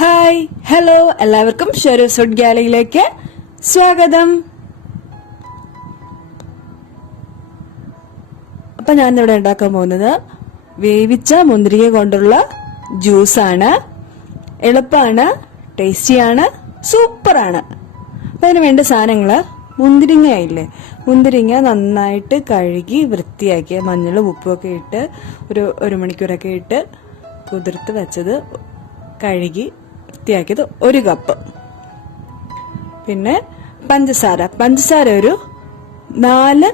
Hi hello എല്ലാവർക്കും ഷെറൂസ് ഗാലയിലേക്ക് സ്വാഗതം. അപ്പൊ ഞാൻ ഇവിടെ ഉണ്ടാക്കാൻ പോകുന്നത് വേവിച്ച മുന്തിരിങ്ങ കൊണ്ടുള്ള ജ്യൂസാണ്. എളുപ്പമാണ്, ടേസ്റ്റിയാണ്, സൂപ്പറാണ്. അപ്പൊ അതിന് വേണ്ട സാധനങ്ങള് മുന്തിരിങ്ങ ഇല്ലേ, മുന്തിരിങ്ങ നന്നായിട്ട് കഴുകി വൃത്തിയാക്കിയ മഞ്ഞളും ഉപ്പും ഒക്കെ ഇട്ട് ഒരു മണിക്കൂറൊക്കെ ഇട്ട് കുതിർത്ത് വെച്ചത്, കഴുകി വൃത്തിയാക്കിയത് 1 കപ്പ്. പിന്നെ പഞ്ചസാര ഒരു 4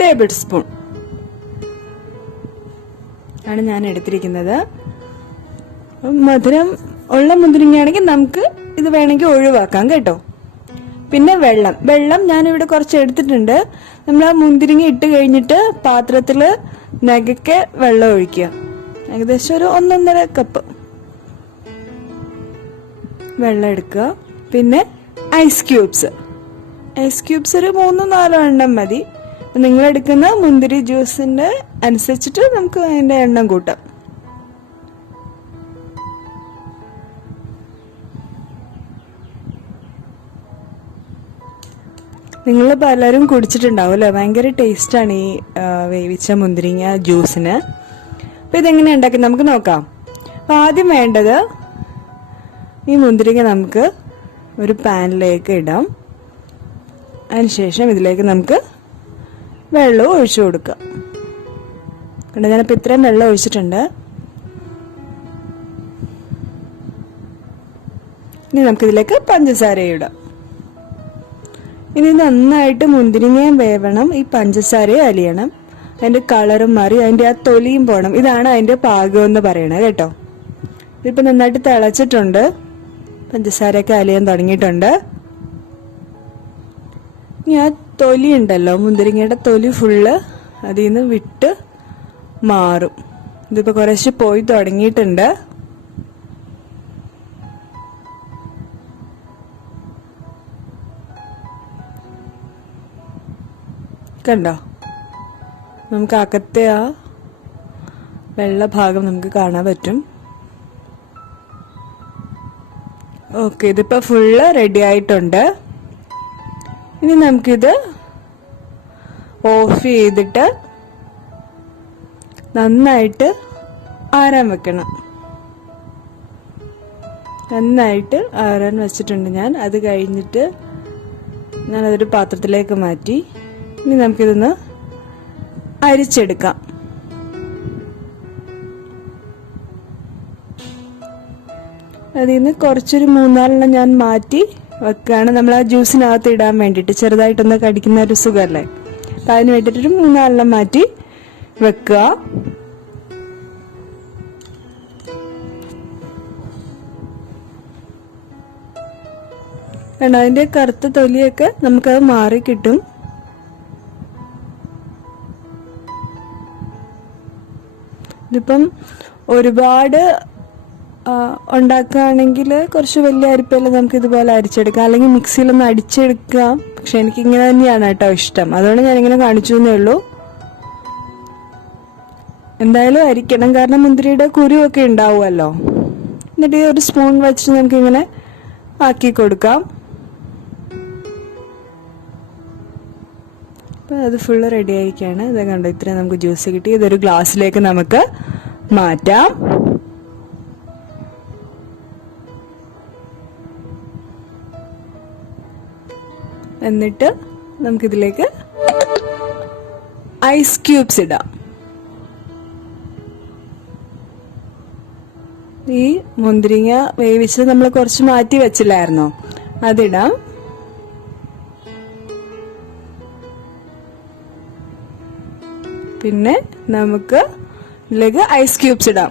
ടേബിൾ സ്പൂൺ ആണ് ഞാൻ എടുത്തിരിക്കുന്നത്. മധുരം ഉള്ള മുന്തിരിങ്ങയാണെങ്കിൽ നമുക്ക് ഇത് വേണമെങ്കിൽ ഒഴിവാക്കാം കേട്ടോ. പിന്നെ വെള്ളം ഞാനിവിടെ കുറച്ച് എടുത്തിട്ടുണ്ട്. നമ്മൾ ആ മുന്തിരിങ്ങ ഇട്ട് കഴിഞ്ഞിട്ട് പാത്രത്തില് നകക്കെ വെള്ളം ഒഴിക്കുക. ഏകദേശം ഒരു 1.5 കപ്പ് വെള്ളം എടുക്കുക. പിന്നെ ഐസ് ക്യൂബ്സ് ഒരു 3-4 എണ്ണം മതി. നിങ്ങൾ എടുക്കുന്ന മുന്തിരി ജ്യൂസിന്റെ അനുസരിച്ചിട്ട് നമുക്ക് അതിന്റെ എണ്ണം കൂട്ടാം. നിങ്ങൾ പലരും കുടിച്ചിട്ടുണ്ടാവും അല്ലെ, ഭയങ്കര ടേസ്റ്റാണ് ഈ വേവിച്ച മുന്തിരിങ്ങ ജ്യൂസിന്. അപ്പൊ ഇതെങ്ങനെ ഉണ്ടാക്കി നമുക്ക് നോക്കാം. അപ്പൊ ആദ്യം വേണ്ടത്, ഈ മുന്തിരിങ്ങ നമുക്ക് ഒരു പാനിലേക്ക് ഇടാം. അതിനുശേഷം ഇതിലേക്ക് നമുക്ക് വെള്ളം ഒഴിച്ചു കൊടുക്കാം. കണ്ടോ, ഞാനിപ്പോൾ ഇത്രയും വെള്ളം ഒഴിച്ചിട്ടുണ്ട്. ഇനി നമുക്കിതിലേക്ക് പഞ്ചസാര ഇടാം. ഇനി നന്നായിട്ട് മുന്തിരിങ്ങയും വേവണം, ഈ പഞ്ചസാരയും അലിയണം, അതിന്റെ കളറും മാറി അതിന്റെ ആ തൊലിയും പോണം. ഇതാണ് അതിന്റെ പാകം എന്ന് പറയണത് കേട്ടോ. ഇതിപ്പോ നന്നായിട്ട് തിളച്ചിട്ടുണ്ട്, പഞ്ചസാരയൊക്കെ അലിയാൻ തുടങ്ങിയിട്ടുണ്ട്. ഇനി ആ തൊലി ഉണ്ടല്ലോ, മുന്തിരിങ്ങയുടെ തൊലി ഫുള്ള് അതിൽ നിന്ന് വിട്ട് മാറും. ഇതിപ്പോ കുറച്ച് പോയി തുടങ്ങിയിട്ടുണ്ട്. കണ്ടോ, നമുക്ക് അകത്തെ ആ വെള്ള ഭാഗം നമുക്ക് കാണാൻ പറ്റും. ഓക്കെ, ഇതിപ്പോ ഫുള്ള് റെഡി ആയിട്ടുണ്ട്. ഇനി നമുക്കിത് ഓഫ് ചെയ്തിട്ട് നന്നായിട്ട് ആറാൻ വെക്കണം. നന്നായിട്ട് ആറാൻ വെച്ചിട്ടുണ്ട് ഞാൻ. അത് കഴിഞ്ഞിട്ട് ഞാനതൊരു പാത്രത്തിലേക്ക് മാറ്റി. ഇനി നമുക്കിതൊന്ന് അരിച്ചെടുക്കാം. അതിൽ നിന്ന് കുറച്ചൊരു 3-4 ഞാൻ മാറ്റി വെക്കുകയാണ്. നമ്മൾ ആ ജ്യൂസിനകത്ത് ഇടാൻ വേണ്ടിയിട്ട് ചെറുതായിട്ടൊന്ന് കടിക്കുന്ന ഒരു സുഖമല്ലേ, അപ്പം അതിന് വേണ്ടിയിട്ടൊരു 3-4 മാറ്റി വെക്കുക. കാരണം അതിന്റെ കറുത്ത തൊലിയൊക്കെ നമുക്കത് മാറി കിട്ടും. ഇതിപ്പം ഒരുപാട് ഉണ്ടാക്കുകയാണെങ്കിൽ കുറച്ച് വലിയ അരിപ്പയിൽ നമുക്ക് ഇതുപോലെ അരിച്ചെടുക്കാം, അല്ലെങ്കിൽ മിക്സിയിലൊന്ന് അടിച്ചെടുക്കാം. പക്ഷെ എനിക്ക് ഇങ്ങനെ തന്നെയാണ് കേട്ടോ ഇഷ്ടം, അതുകൊണ്ട് ഞാനിങ്ങനെ കാണിച്ചു എന്നേ ഉള്ളൂ. എന്തായാലും അരിക്കണം, കാരണം മുന്തിരിയുടെ കുരുവൊക്കെ ഉണ്ടാവുമല്ലോ. എന്നിട്ട് ഒരു സ്പൂൺ വെച്ചിട്ട് നമുക്കിങ്ങനെ ആക്കി കൊടുക്കാം. അപ്പം അത് ഫുള്ള് റെഡി ആയിരിക്കുകയാണ്. ഇത് കണ്ടോ, ഇത്രയും നമുക്ക് ജ്യൂസ് കിട്ടി. ഇതൊരു ഗ്ലാസ്സിലേക്ക് നമുക്ക് മാറ്റാം. എന്നിട്ട് നമുക്കിതിലേക്ക് ഐസ് ക്യൂബ്സ് ഇടാം. ഈ മുന്തിരിങ്ങ വേവിച്ചത് നമ്മൾ കുറച്ച് മാറ്റി വെച്ചില്ലായിരുന്നോ, അതിടാം. പിന്നെ നമുക്ക് ഇതിലേക്ക് ഐസ് ക്യൂബ്സ് ഇടാം.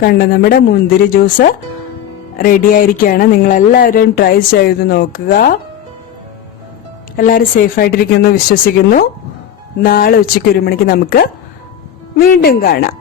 കണ്ടോ, നമ്മുടെ മുന്തിരി ജ്യൂസ് റെഡി ആയിരിക്കുകയാണ്. നിങ്ങൾ എല്ലാവരും ട്രൈ ചെയ്ത് നോക്കുക. എല്ലാവരും സേഫ് ആയിട്ടിരിക്കുന്നു വിശ്വസിക്കുന്നു. നാളെ ഉച്ചയ്ക്ക് 1 മണിക്ക് നമുക്ക് വീണ്ടും കാണാം.